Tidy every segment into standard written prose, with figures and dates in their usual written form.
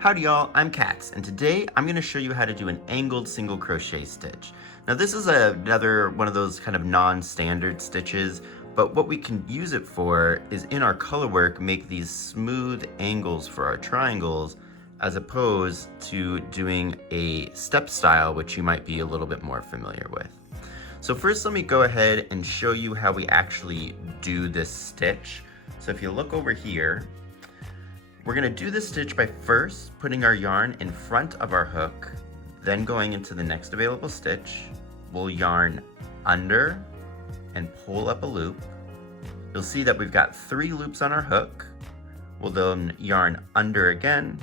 Howdy y'all, I'm Katz, and today I'm going to show you how to do an angled single crochet stitch. Now this is another one of those kind of non-standard stitches, but what we can use it for is in our Colorwork make these smooth angles for our triangles as opposed to doing a step style, which you might be a little bit more familiar with. So first let me go ahead and show you how we actually do this stitch. So if you look over here, we're going to do this stitch by first putting our yarn in front of our hook, then going into the next available stitch. We'll yarn under and pull up a loop. You'll see that we've got 3 loops on our hook. We'll then yarn under again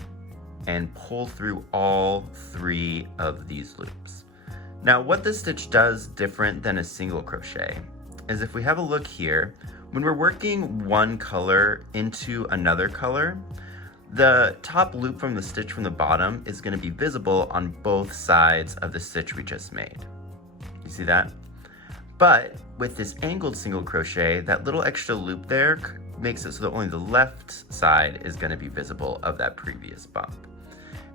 and pull through all 3 of these loops. Now what this stitch does different than a single crochet is if we have a look here, when we're working one color into another color, the top loop from the stitch from the bottom is going to be visible on both sides of the stitch we just made. You see that? But with this angled single crochet, that little extra loop there makes it so that only the left side is going to be visible of that previous bump.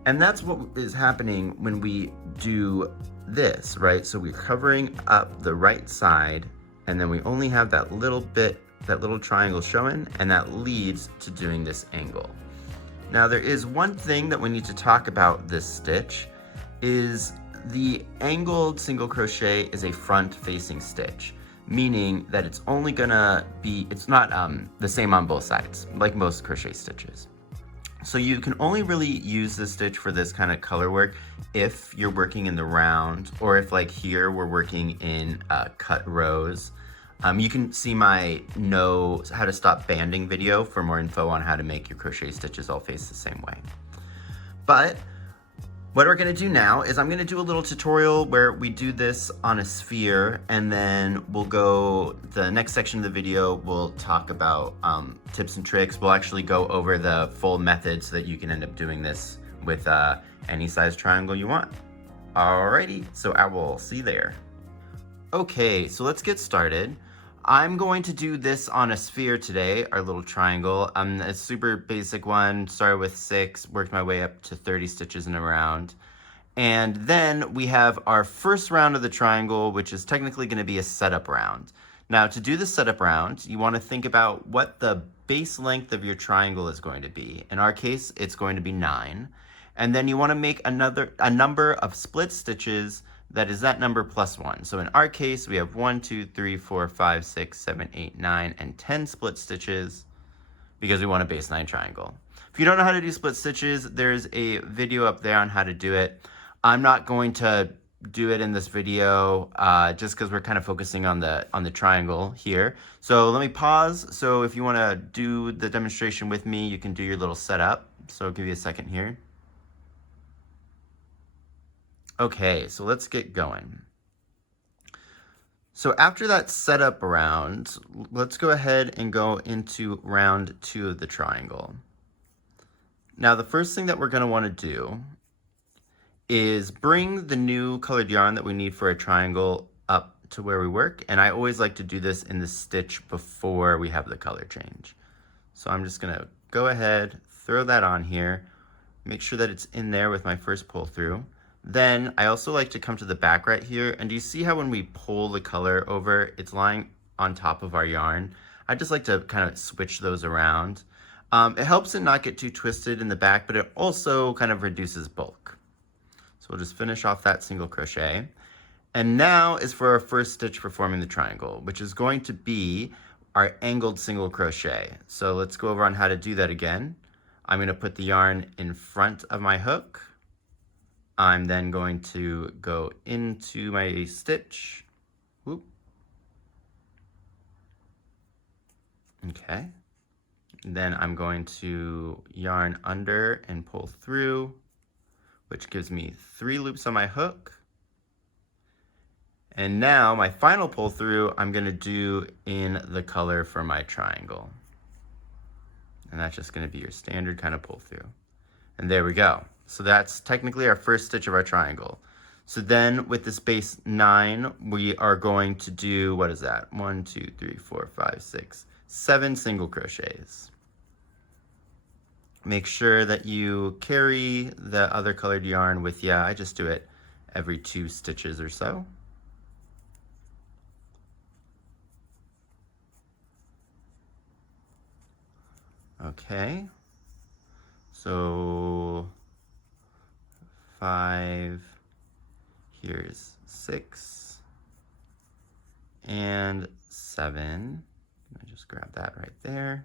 And that's what is happening when we do this, right? So we're covering up the right side, and then we only have that little bit, that little triangle showing, and that leads to doing this angle. Now there is one thing that we need to talk about this stitch is the angled single crochet is a front facing stitch, meaning that it's only gonna be, it's not the same on both sides, like most crochet stitches. So you can only really use this stitch for this kind of color work if you're working in the round, or if like here we're working in cut rows. You can see my know how to stop banding video for more info on how to make your crochet stitches all face the same way. But what we're gonna do now is I'm gonna do a little tutorial where we do this on a sphere, and then we'll go, the next section of the video, we'll talk about tips and tricks. We'll actually go over the full method so that you can end up doing this with any size triangle you want. Alrighty, so I will see you there. Okay, so let's get started. I'm going to do this on a sphere today, our little triangle. A super basic one, started with 6, worked my way up to 30 stitches in a round. And then we have our first round of the triangle, which is technically going to be a setup round. Now to do the setup round, you want to think about what the base length of your triangle is going to be. In our case, it's going to be 9. And then you want to make a number of split stitches that is that number plus 1. So in our case, we have 1, 2, 3, 4, 5, 6, 7, 8, 9, and 10 split stitches because we want a base 9 triangle. If you don't know how to do split stitches, there's a video up there on how to do it. I'm not going to do it in this video just because we're kind of focusing on the triangle here. So let me pause. So if you want to do the demonstration with me, you can do your little setup. So I'll give you a second here. Okay, so let's get going. So after that setup round, let's go ahead and go into round 2 of the triangle. Now the first thing that we're going to want to do is bring the new colored yarn that we need for a triangle up to where we work, and I always like to do this in the stitch before we have the color change. So I'm just going to go ahead, throw that on here, make sure that it's in there with my first pull through. Then I also like to come to the back right here, and do you see how when we pull the color over, it's lying on top of our yarn? I just like to kind of switch those around. It helps it not get too twisted in the back, but it also kind of reduces bulk. So we'll just finish off that single crochet. And now is for our first stitch for forming the triangle, which is going to be our angled single crochet. So let's go over on how to do that again. I'm going to put the yarn in front of my hook. I'm then going to go into my stitch. Whoop. Okay. Then I'm going to yarn under and pull through, which gives me 3 loops on my hook. And now my final pull through, I'm going to do in the color for my triangle. And that's just going to be your standard kind of pull through. And there we go. So that's technically our first stitch of our triangle. So then with this base 9, we are going to do, what is that? 1, 2, 3, 4, 5, 6, 7 single crochets. Make sure that you carry the other colored yarn with you. I just do it every 2 stitches or so. Okay, so 5, here's 6, and 7. I just grab that right there.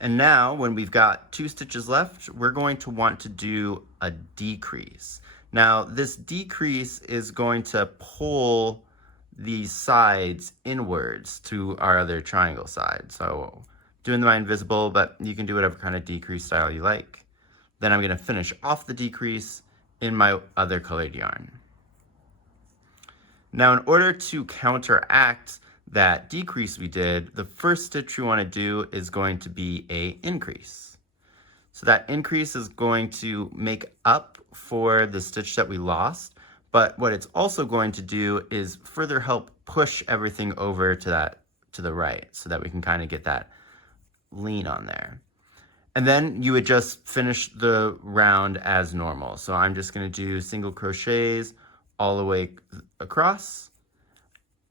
And now when we've got 2 stitches left, we're going to want to do a decrease. Now this decrease is going to pull these sides inwards to our other triangle side. So doing my invisible, but you can do whatever kind of decrease style you like. Then I'm going to finish off the decrease in my other colored yarn. Now in order to counteract that decrease we did, the first stitch we want to do is going to be a increase. So that increase is going to make up for the stitch that we lost, but what it's also going to do is further help push everything over to the right so that we can kind of get that lean on there. And then you would just finish the round as normal. So I'm just going to do single crochets all the way across.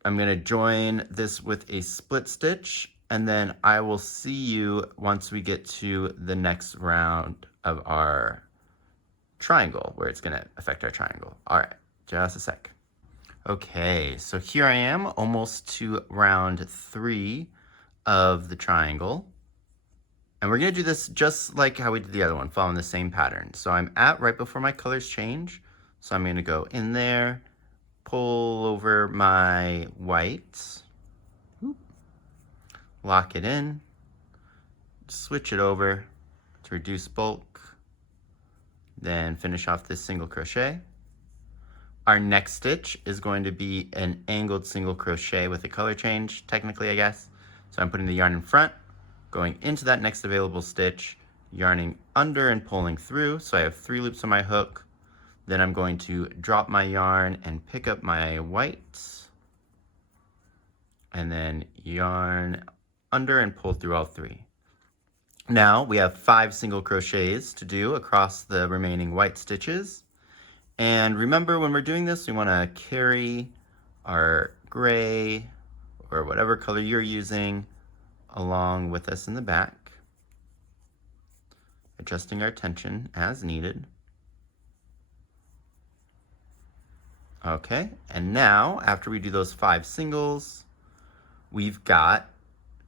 I'm going to join this with a split stitch, and then I will see you once we get to the next round of our triangle, where it's going to affect our triangle. All right, just a sec. Okay, so here I am, almost to round 3 of the triangle. And we're going to do this just like how we did the other one, following the same pattern. So I'm at right before my colors change. So I'm going to go in there, pull over my white, lock it in, switch it over to reduce bulk, then finish off this single crochet. Our next stitch is going to be an angled single crochet with a color change, technically, I guess. So I'm putting the yarn in front, going into that next available stitch, yarning under and pulling through. So I have 3 loops on my hook. Then I'm going to drop my yarn and pick up my white, and then yarn under and pull through all 3. Now we have 5 single crochets to do across the remaining white stitches. And remember, when we're doing this, we want to carry our gray or whatever color you're using along with us in the back, adjusting our tension as needed. Okay, and now after we do those 5 singles, we've got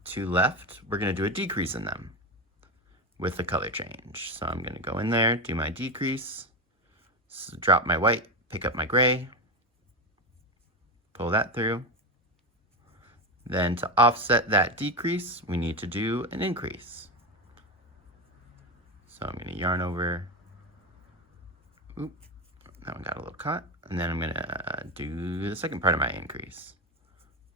2 left. We're going to do a decrease in them with the color change. So I'm going to go in there, do my decrease, drop my white, pick up my gray, pull that through. Then to offset that decrease, we need to do an increase. So I'm going to yarn over. Oop, that one got a little caught. And then I'm going to do the second part of my increase.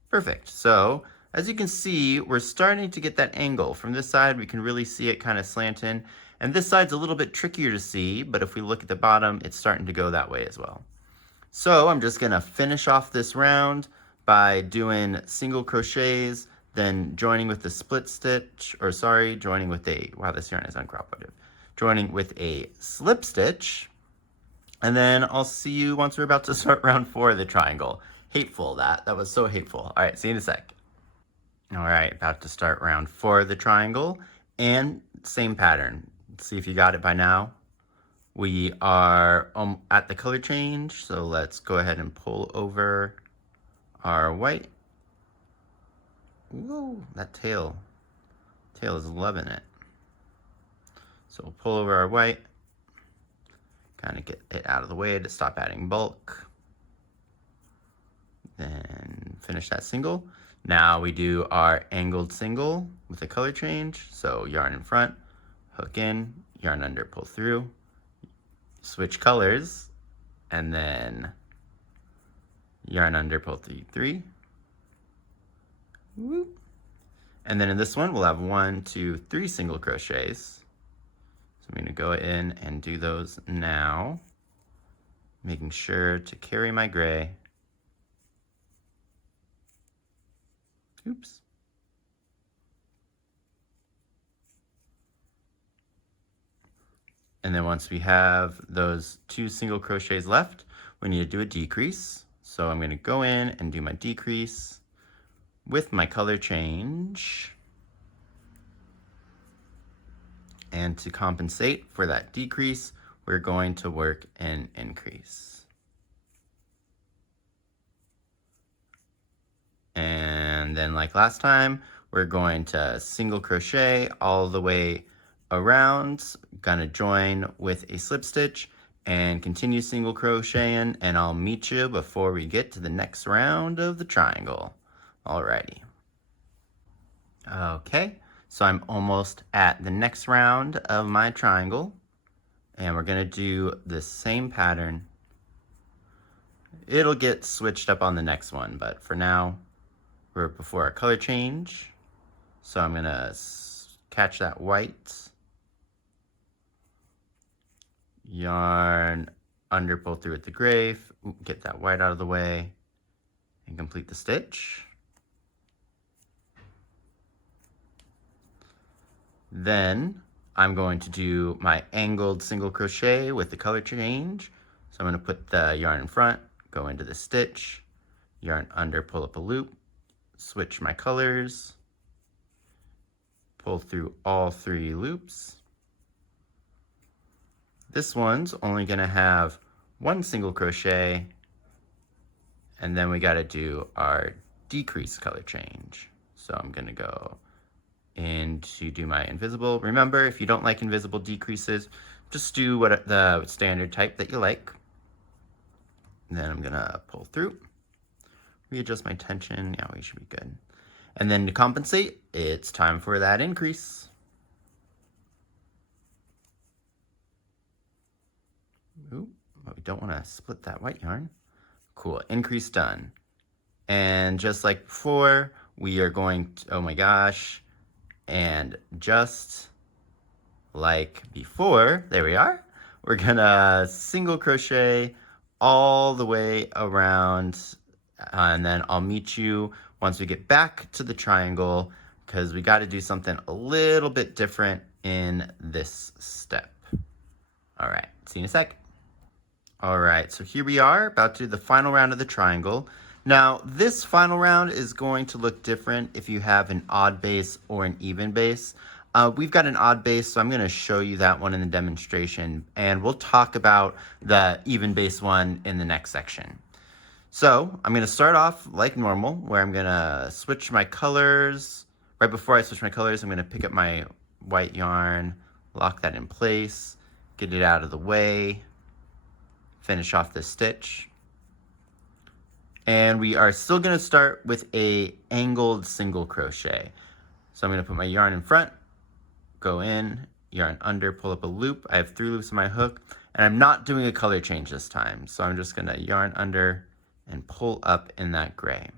Perfect. So as you can see, we're starting to get that angle. From this side, we can really see it kind of slanting. And this side's a little bit trickier to see, but if we look at the bottom, it's starting to go that way as well. So I'm just going to finish off this round by doing single crochets, then joining with the split stitch, or sorry, joining with a, wow, this yarn is uncooperative, joining with a slip stitch. And then I'll see you once we're about to start round 4 of the triangle. Hateful, that was so hateful. All right, see you in a sec. All right, about to start round 4 of the triangle, and same pattern. Let's see if you got it by now. We are at the color change, so let's go ahead and pull over our white. Whoa, that tail is loving it. So we'll pull over our white, kind of get it out of the way to stop adding bulk. Then finish that single. Now we do our angled single with a color change. So yarn in front, hook in, yarn under, pull through, switch colors, and then yarn under, pull through 3. Whoop. And then in this one, we'll have 1, 2, 3 single crochets. So I'm going to go in and do those now, making sure to carry my gray. Oops. And then once we have those 2 single crochets left, we need to do a decrease. So I'm going to go in and do my decrease with my color change. And to compensate for that decrease, we're going to work an increase. And then like last time, we're going to single crochet all the way around, gonna join with a slip stitch and continue single crocheting, and I'll meet you before we get to the next round of the triangle. Alrighty. Okay, so I'm almost at the next round of my triangle, and we're gonna do the same pattern. It'll get switched up on the next one, but for now, we're before our color change. So I'm gonna catch that white, yarn under, pull through with the gray, get that white out of the way, and complete the stitch. Then I'm going to do my angled single crochet with the color change. So I'm going to put the yarn in front, go into the stitch, yarn under, pull up a loop, switch my colors, pull through all 3 loops. This one's only going to have 1 single crochet, and then we got to do our decrease color change. So I'm going to go in to do my invisible. Remember, if you don't like invisible decreases, just do what the standard type that you like. And then I'm going to pull through, readjust my tension. Yeah, we should be good. And then to compensate, it's time for that increase. Ooh, but we don't want to split that white yarn. Cool, increase done. And just like before, we are going to, oh my gosh, and just like before, there we are, we're gonna single crochet all the way around, and then I'll meet you once we get back to the triangle, because we got to do something a little bit different in this step. All right, see you in a sec. All right, so here we are about to do the final round of the triangle. Now, this final round is going to look different if you have an odd base or an even base. We've got an odd base, so I'm going to show you that one in the demonstration, and we'll talk about the even base one in the next section. So I'm going to start off like normal, where I'm going to switch my colors. Right before I switch my colors, I'm going to pick up my white yarn, lock that in place, get it out of the way, finish off this stitch. And we are still going to start with a angled single crochet. So I'm going to put my yarn in front, go in, yarn under, pull up a loop. I have 3 loops in my hook, and I'm not doing a color change this time. So I'm just going to yarn under and pull up in that gray.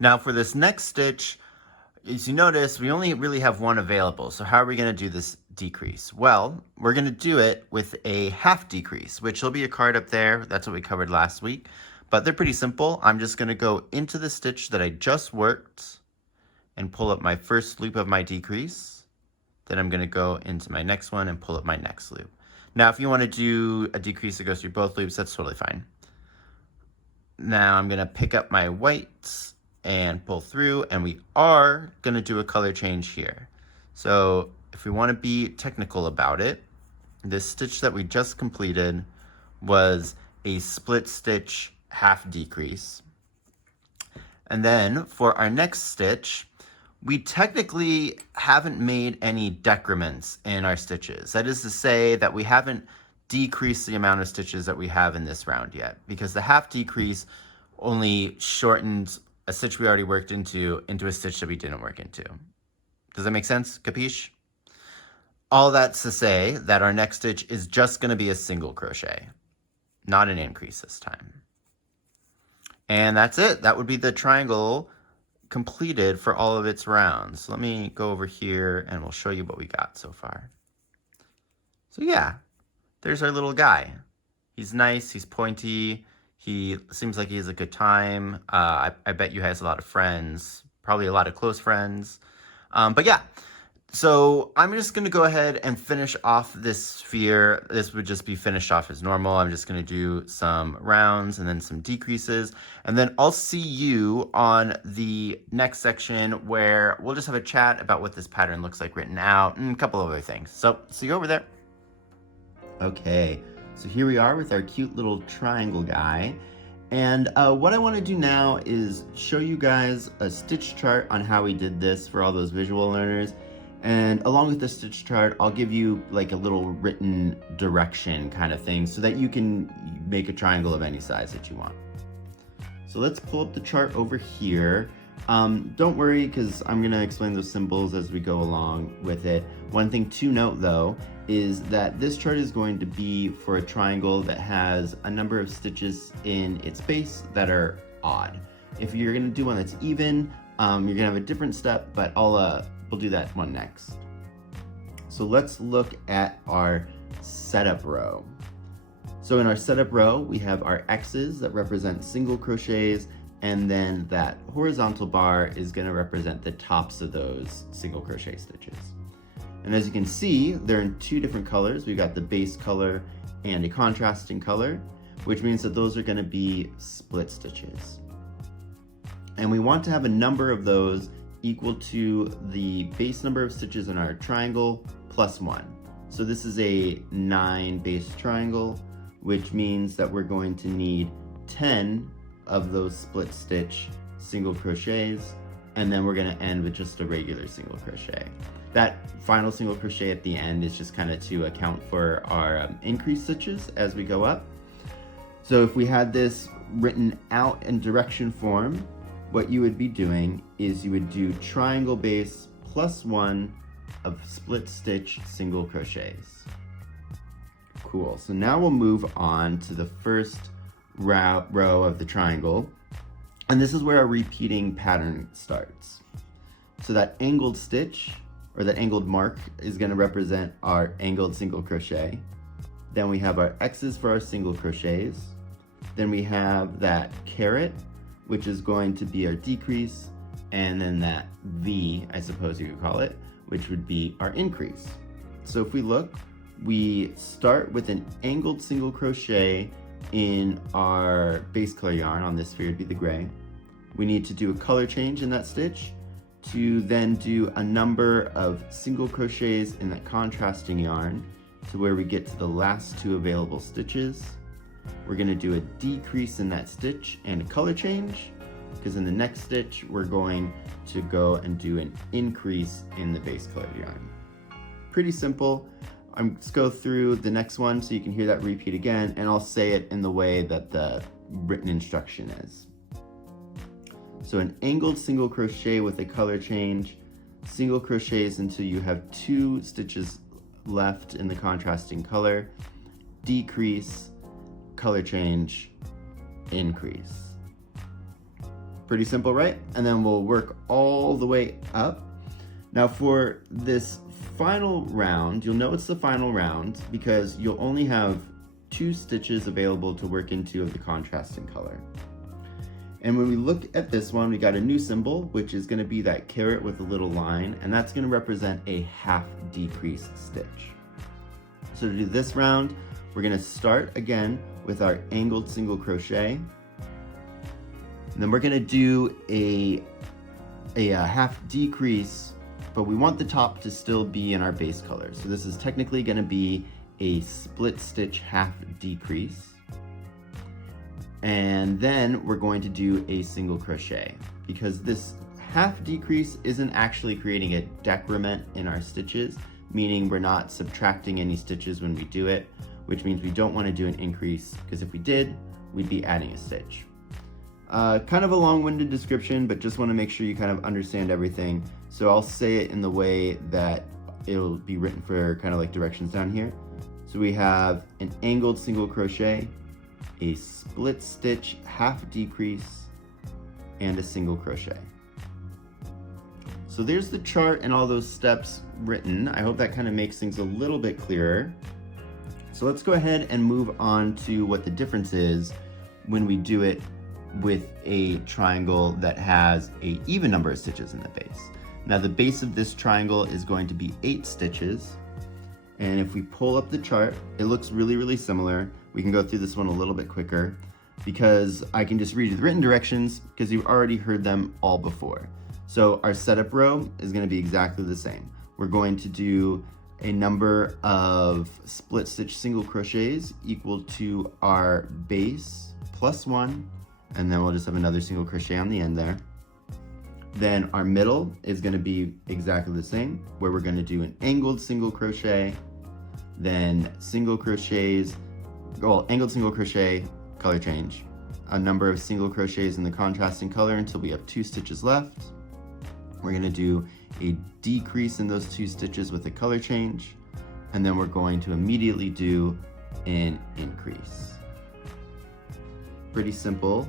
Now for this next stitch, as you notice, we only really have 1 available. So how are we going to do this decrease? Well, we're going to do it with a half decrease, which will be a card up there. That's what we covered last week. But they're pretty simple. I'm just going to go into the stitch that I just worked and pull up my first loop of my decrease. Then I'm going to go into my next one and pull up my next loop. Now, if you want to do a decrease that goes through both loops, that's totally fine. Now I'm going to pick up my whites and pull through, and we are going to do a color change here. So if we want to be technical about it, this stitch that we just completed was a split stitch half decrease. And then for our next stitch, we technically haven't made any decrements in our stitches. That is to say that we haven't decreased the amount of stitches that we have in this round yet, because the half decrease only shortened a stitch we already worked into a stitch that we didn't work into. Does that make sense? Capiche? All that's to say that our next stitch is just going to be a single crochet, not an increase this time. And that's it. That would be the triangle completed for all of its rounds. Let me go over here and we'll show you what we got so far. So yeah, there's our little guy. He's nice, he's pointy, he seems like he has a good time. I bet you has a lot of friends, probably a lot of close friends. But yeah, So I'm just going to go ahead and finish off this sphere. This would just be finished off as normal. I'm just going to do some rounds and then some decreases. And then I'll see you on the next section where we'll just have a chat about what this pattern looks like written out and a couple of other things. So see you over there. Okay, so here we are with our cute little triangle guy. And what I want to do now is show you guys a stitch chart on how we did this for all those visual learners. And along with the stitch chart, I'll give you like a little written direction kind of thing so that you can make a triangle of any size that you want. So let's pull up the chart over here. Don't worry, because I'm going to explain those symbols as we go along with it. One thing to note though is that this chart is going to be for a triangle that has a number of stitches in its base that are odd. If you're going to do one that's even, you're going to have a different step, but we'll do that one next. So let's look at our setup row. So in our setup row, we have our X's that represent single crochets, and then that horizontal bar is going to represent the tops of those single crochet stitches. And as you can see, they're in two different colors. We've got the base color and a contrasting color, which means that those are going to be split stitches. And we want to have a number of those equal to the base number of stitches in our triangle plus 1. So this is a 9 base triangle, which means that we're going to need 10 of those split stitch single crochets, and then we're going to end with just a regular single crochet. That final single crochet at the end is just kind of to account for our increased stitches as we go up. So if we had this written out in direction form, what you would be doing is you would do triangle base plus 1 of split stitch single crochets. Cool, so now we'll move on to the first row of the triangle, and this is where our repeating pattern starts. So that angled stitch, or that angled mark, is going to represent our angled single crochet. Then we have our X's for our single crochets. Then we have that caret, which is going to be our decrease, and then that V, I suppose you could call it, which would be our increase. So if we look, we start with an angled single crochet in our base color yarn. On this sphere, it'd be the gray. We need to do a color change in that stitch to then do a number of single crochets in that contrasting yarn to where we get to the last 2 available stitches. We're going to do a decrease in that stitch and a color change, because in the next stitch we're going to go and do an increase in the base colored yarn. Pretty simple. Let's go through the next one so you can hear that repeat again, and I'll say it in the way that the written instruction is. So an angled single crochet with a color change, single crochets until you have 2 stitches left in the contrasting color, decrease, color change, increase. Pretty simple, right? And then we'll work all the way up. Now for this final round, you'll know it's the final round because you'll only have 2 stitches available to work into of the contrasting color. And when we look at this one, we got a new symbol, which is going to be that caret with a little line, and that's going to represent a half decrease stitch. So to do this round, we're going to start again with our angled single crochet. And then we're going to do a half decrease, but we want the top to still be in our base color. So this is technically going to be a split stitch half decrease. And then we're going to do a single crochet, because this half decrease isn't actually creating a decrement in our stitches, meaning we're not subtracting any stitches when we do it, which means we don't want to do an increase, because if we did, we'd be adding a stitch. Kind of a long-winded description, but just want to make sure you kind of understand everything. So I'll say it in the way that it'll be written for kind of like directions down here. So we have an angled single crochet, a split stitch half decrease, and a single crochet. So there's the chart and all those steps written. I hope that kind of makes things a little bit clearer. So let's go ahead and move on to what the difference is when we do it with a triangle that has an even number of stitches in the base. Now the base of this triangle is going to be 8 stitches. And if we pull up the chart, it looks really, really similar. We can go through this one a little bit quicker because I can just read you the written directions because you've already heard them all before. So our setup row is going to be exactly the same. We're going to do a number of split stitch single crochets equal to our base plus 1, and then we'll just have another single crochet on the end there. Then our middle is going to be exactly the same, where we're going to do an angled single crochet, then single crochets, angled single crochet, color change, a number of single crochets in the contrasting color until we have 2 stitches left. We're going to do a decrease in those 2 stitches with a color change, and then we're going to immediately do an increase. Pretty simple.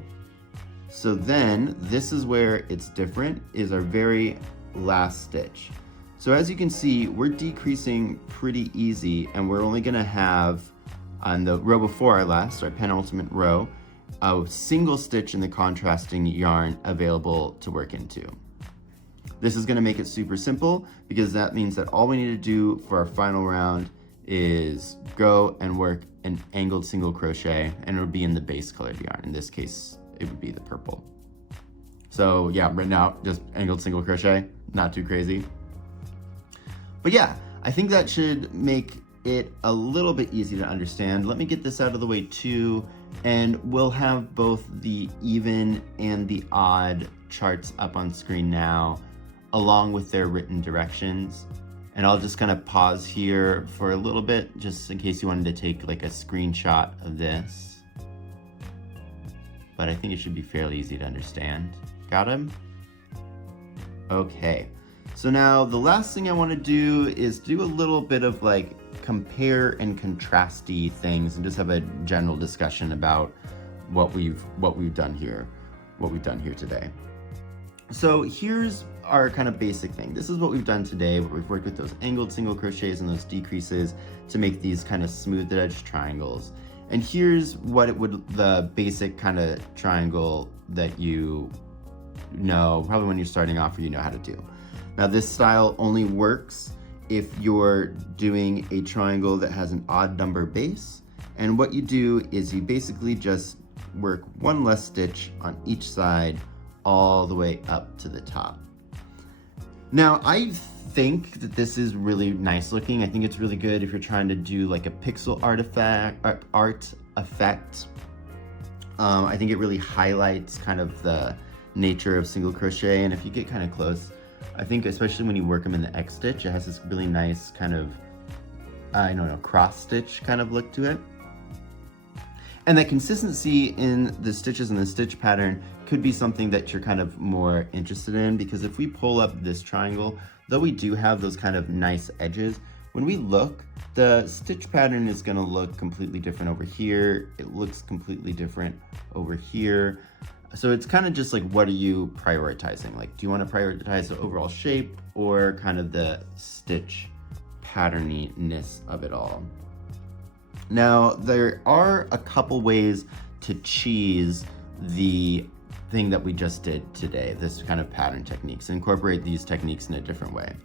So then this is where it's different, is our very last stitch. So as you can see, we're decreasing pretty easy, and we're only gonna have on the row before our last, our penultimate row, a single stitch in the contrasting yarn available to work into. This is gonna make it super simple because that means that all we need to do for our final round is go and work an angled single crochet, and it'll be in the base colored yarn. In this case, it would be the purple. So yeah, right now, just angled single crochet, not too crazy. But yeah, I think that should make it a little bit easy to understand. Let me get this out of the way too, and we'll have both the even and the odd charts up on screen now, along with their written directions. And I'll just kind of pause here for a little bit, just in case you wanted to take like a screenshot of this. But I think it should be fairly easy to understand. Got him? Okay, so now the last thing I want to do is do a little bit of like compare and contrasty things and just have a general discussion about what we've done here today. So here's our kind of basic thing. This is what we've done today, where we've worked with those angled single crochets and those decreases to make these kind of smoothed edge triangles. And here's what it would, the basic kind of triangle that you know, probably when you're starting off or you know how to do. Now this style only works if you're doing a triangle that has an odd number base. And what you do is you basically just work 1 less stitch on each side all the way up to the top. Now I think that this is really nice looking. I think it's really good if you're trying to do like a pixel art effect. I think it really highlights kind of the nature of single crochet, and if you get kind of close, I think especially when you work them in the X stitch, it has this really nice kind of, I don't know, cross stitch kind of look to it. And that consistency in the stitches and the stitch pattern could be something that you're kind of more interested in, because if we pull up this triangle, though we do have those kind of nice edges, when we look, the stitch pattern is going to look completely different over here. It looks completely different over here. So it's kind of just like, what are you prioritizing? Like, do you want to prioritize the overall shape or kind of the stitch patterniness of it all? Now, there are a couple ways to cheese the thing that we just did today, this kind of pattern techniques, incorporate these techniques in a different way.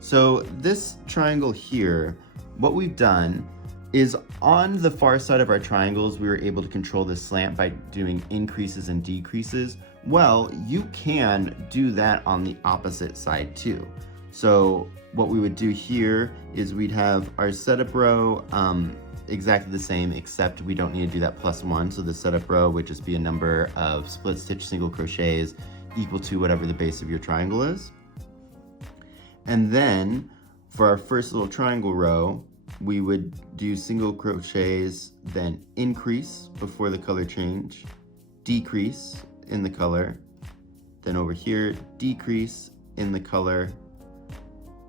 So this triangle here, what we've done is on the far side of our triangles, we were able to control the slant by doing increases and decreases. Well, you can do that on the opposite side too. So what we would do here is we'd have our setup row exactly the same, except we don't need to do that +1. So the setup row would just be a number of split stitch single crochets equal to whatever the base of your triangle is. And then for our first little triangle row, we would do single crochets, then increase before the color change, decrease in the color, then over here, decrease in the color,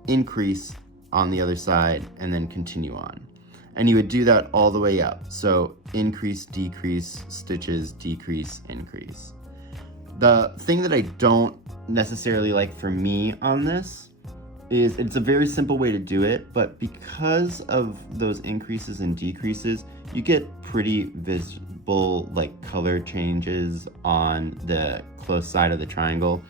increase on the other side, and then continue on. And you would do that all the way up. So increase, decrease, stitches, decrease, increase. The thing that I don't necessarily like for me on this is it's a very simple way to do it, but because of those increases and decreases, you get pretty visible like color changes on the close side of the triangle,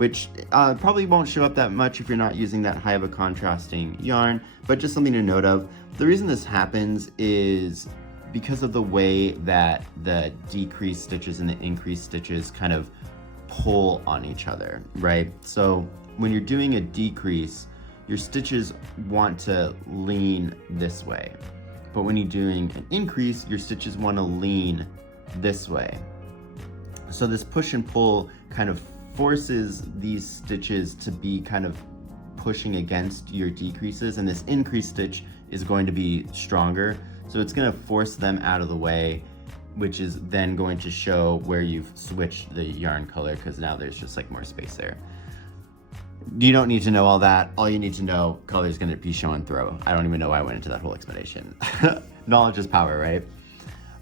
which probably won't show up that much if you're not using that high of a contrasting yarn, but just something to note of. The reason this happens is because of the way that the decreased stitches and the increased stitches kind of pull on each other, right? So when you're doing a decrease, your stitches want to lean this way. But when you're doing an increase, your stitches want to lean this way. So this push and pull kind of forces these stitches to be kind of pushing against your decreases, and this increased stitch is going to be stronger. So it's going to force them out of the way, which is then going to show where you've switched the yarn color, because now there's just like more space there. You don't need to know all that. All you need to know, color is going to be show and throw. I don't even know why I went into that whole explanation. Knowledge is power, right?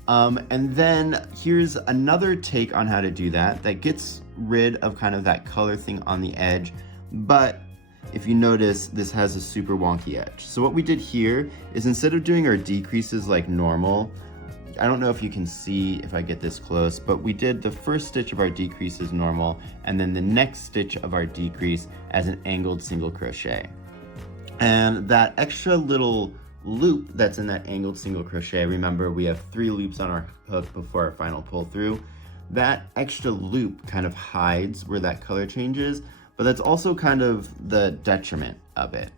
And then here's another take on how to do that gets rid of kind of that color thing on the edge, but if you notice, this has a super wonky edge. So what we did here is, instead of doing our decreases like normal, I don't know if you can see if I get this close, but we did the first stitch of our decrease as normal, and then the next stitch of our decrease as an angled single crochet. And that extra little loop that's in that angled single crochet, remember we have 3 loops on our hook before our final pull through, that extra loop kind of hides where that color changes, but that's also kind of the detriment of it.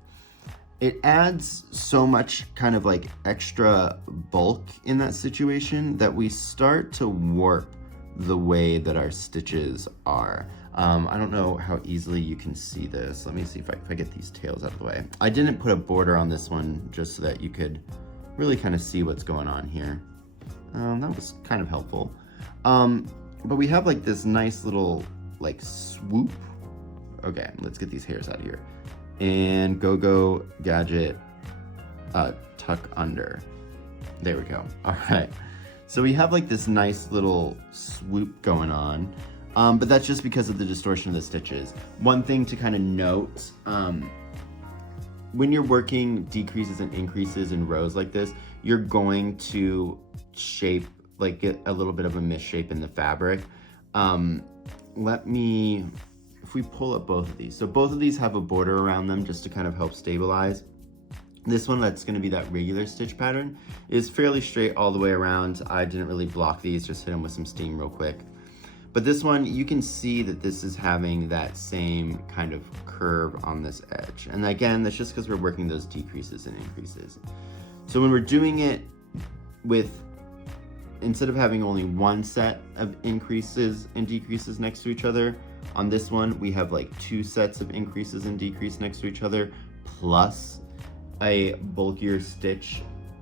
It adds so much kind of like extra bulk in that situation that we start to warp the way that our stitches are. I don't know how easily you can see this. Let me see if I get these tails out of the way. I didn't put a border on this one just so that you could really kind of see what's going on here. That was kind of helpful. But we have like this nice little like swoop. Okay, let's get these hairs out of here. And go gadget, tuck under. There we go. All right. So we have like this nice little swoop going on, but that's just because of the distortion of the stitches. One thing to kind of note, when you're working decreases and increases in rows like this, you're going to shape, like get a little bit of a misshape in the fabric. If we pull up both of these, so both of these have a border around them just to kind of help stabilize. This one, that's going to be that regular stitch pattern, is fairly straight all the way around. I didn't really block these, just hit them with some steam real quick. But this one, you can see that this is having that same kind of curve on this edge. And again, that's just because we're working those decreases and increases. So when we're doing it with, instead of having only one set of increases and decreases next to each other, on this one, we have like 2 sets of increases and decrease next to each other, plus a bulkier stitch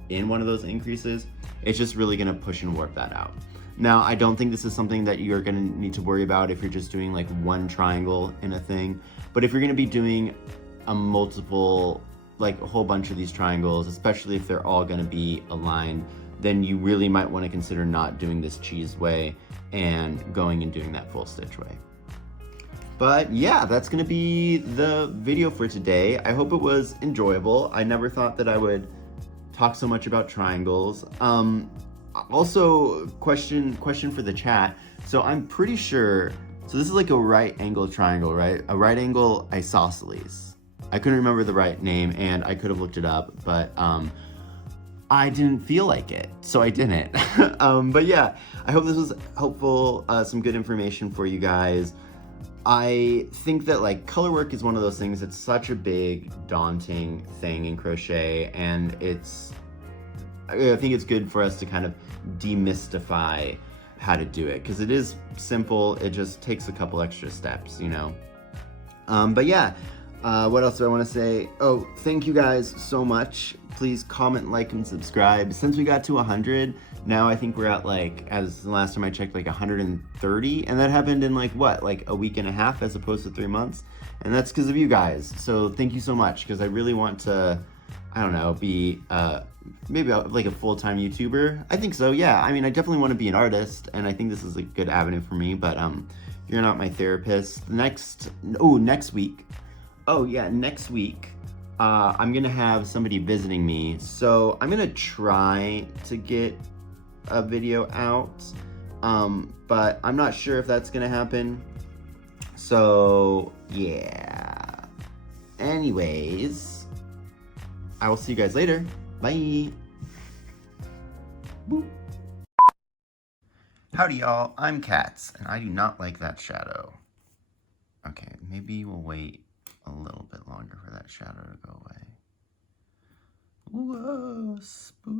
in one of those increases. It's just really gonna push and warp that out. Now, I don't think this is something that you're gonna need to worry about if you're just doing like one triangle in a thing, but if you're gonna be doing a multiple, like a whole bunch of these triangles, especially if they're all gonna be aligned, then you really might wanna consider not doing this cheese way and going and doing that full stitch way. But yeah, that's gonna be the video for today. I hope it was enjoyable. I never thought that I would talk so much about triangles. Also, question for the chat. So I'm pretty sure, so this is like a right angle triangle, right? A right angle isosceles. I couldn't remember the right name and I could have looked it up, but I didn't feel like it, so I didn't. But yeah, I hope this was helpful, some good information for you guys. I think that like color work is one of those things that's such a big, daunting thing in crochet, and I think it's good for us to kind of demystify how to do it, because it is simple, it just takes a couple extra steps, you know? But yeah, what else do I want to say? Oh, thank you guys so much. Please comment, like, and subscribe. Since we got to 100, now I think we're at like, as the last time I checked, like 130, and that happened in like what, like a week and a half as opposed to 3 months, and that's because of you guys. So thank you so much, because I really want to, I don't know, be maybe like a full-time YouTuber. I think so, yeah. I mean, I definitely want to be an artist, and I think this is a good avenue for me, but you're not my therapist. Next week, I'm gonna have somebody visiting me, so I'm gonna try to get a video out, but I'm not sure if that's gonna happen. So, yeah. Anyways, I will see you guys later. Bye. Boop. Howdy, y'all. I'm Katz, and I do not like that shadow. Okay, maybe we'll wait a little bit longer for that shadow to go away. Whoa, spooky.